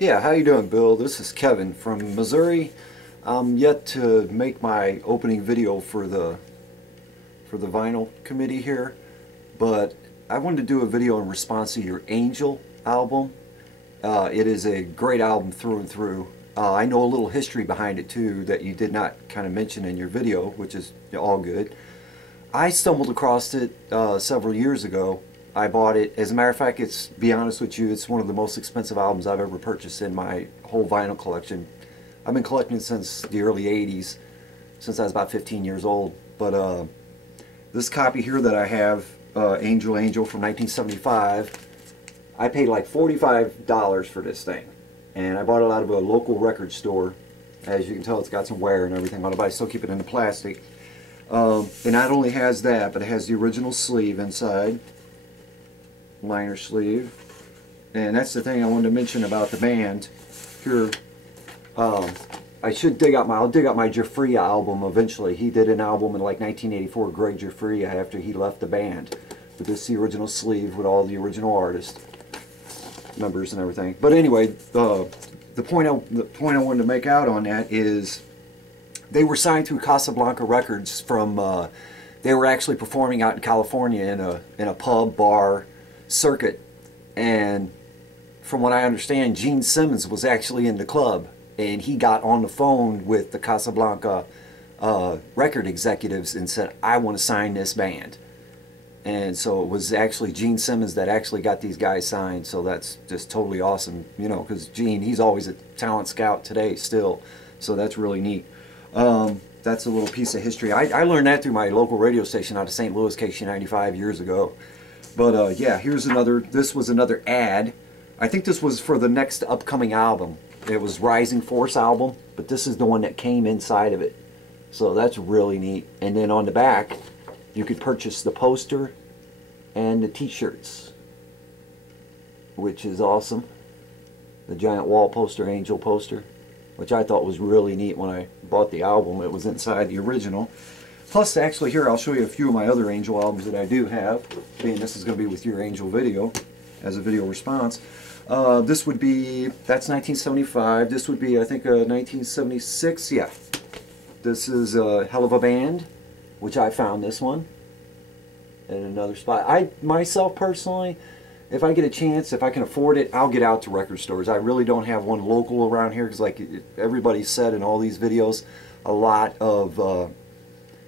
Yeah, how you doing, Bill? This is Kevin from Missouri. I'm yet to make my opening video for the vinyl committee here, but I wanted to do a video in response to your Angel album. It is a great album through and through. I know a little history behind it too that you did not kind of mention in your video, which is all good. I stumbled across it several years ago. I bought it. As a matter of fact, be honest with you, it's one of the most expensive albums I've ever purchased in my whole vinyl collection. I've been collecting it since the early 80s, since I was about 15 years old. But this copy here that I have, Angel from 1975, I paid like $45 for this thing. And I bought it out of a local record store. As you can tell, it's got some wear and everything on it, but I still keep it in the plastic. It not only has that, but it has the original sleeve inside. Liner sleeve, and that's the thing I wanted to mention about the band here. I'll dig out my Jeffrey album eventually. He did an album in like 1984, Greg Jeffrey, after he left the band. But this is the original sleeve with all the original artist members and everything. But anyway, the point I wanted to make out on that is they were signed through Casablanca Records from. They were actually performing out in California in a pub bar circuit, and from what I understand, Gene Simmons was actually in the club, and he got on the phone with the Casablanca record executives and said, I want to sign this band. And so it was actually Gene Simmons that actually got these guys signed. So that's just totally awesome, you know, because Gene, he's always a talent scout today still, so that's really neat. That's a little piece of history. I learned that through my local radio station out of St. Louis, KC95, years ago. But yeah, this was another ad. I think this was for the next upcoming album. It was Rising Force album, but this is the one that came inside of it. So that's really neat. And then on the back, you could purchase the poster and the t-shirts, which is awesome. The giant wall poster, Angel poster, which I thought was really neat when I bought the album. It was inside the original. Plus, actually, here, I'll show you a few of my other Angel albums that I do have. Being this is going to be with your Angel video, as a video response. This would be, that's 1975. This would be, I think, 1976. Yeah. This is Hell of a Band, which I found this one in another spot. Myself, personally, if I get a chance, if I can afford it, I'll get out to record stores. I really don't have one local around here, because like everybody said in all these videos, a lot of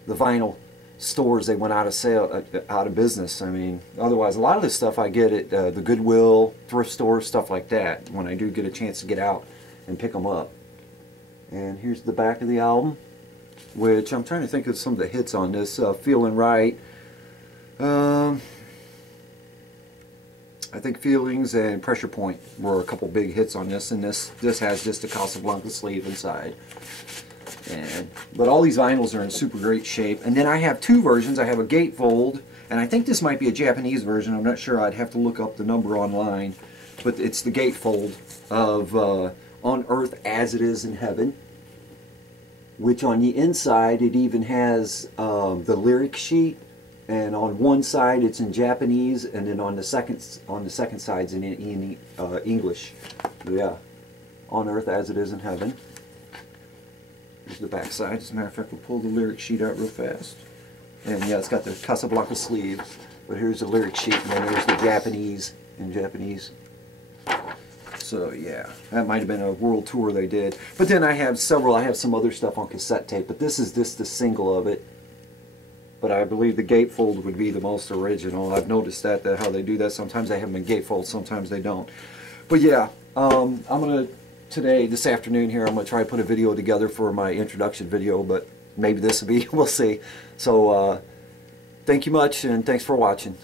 the vinyl stores, they went out of business. I mean, otherwise a lot of this stuff I get at the Goodwill, thrift stores, stuff like that, when I do get a chance to get out and pick them up. And here's the back of the album, which I'm trying to think of some of the hits on this. Feeling Right, I think Feelings and Pressure Point were a couple big hits on this, and this has just a Casablanca sleeve inside. But all these vinyls are in super great shape. And then I have two versions. I have a gatefold, and I think this might be a Japanese version. I'm not sure. I'd have to look up the number online. But it's the gatefold of On Earth as It Is in Heaven, which on the inside it even has the lyric sheet. And on one side it's in Japanese, and then on the second side it's in English. Yeah, On Earth as It Is in Heaven. Here's the back side. As a matter of fact, we'll pull the lyric sheet out real fast. And yeah, it's got the Casablanca sleeve. But here's the lyric sheet, and then there's the Japanese in Japanese. So yeah, that might have been a world tour they did. But then I have some other stuff on cassette tape, but this is just the single of it. But I believe the gatefold would be the most original. I've noticed that how they do that. Sometimes they have them in gatefold, sometimes they don't. But yeah, I'm going to, this afternoon here, I'm going to try to put a video together for my introduction video, but maybe this will be, we'll see. So thank you much, and thanks for watching.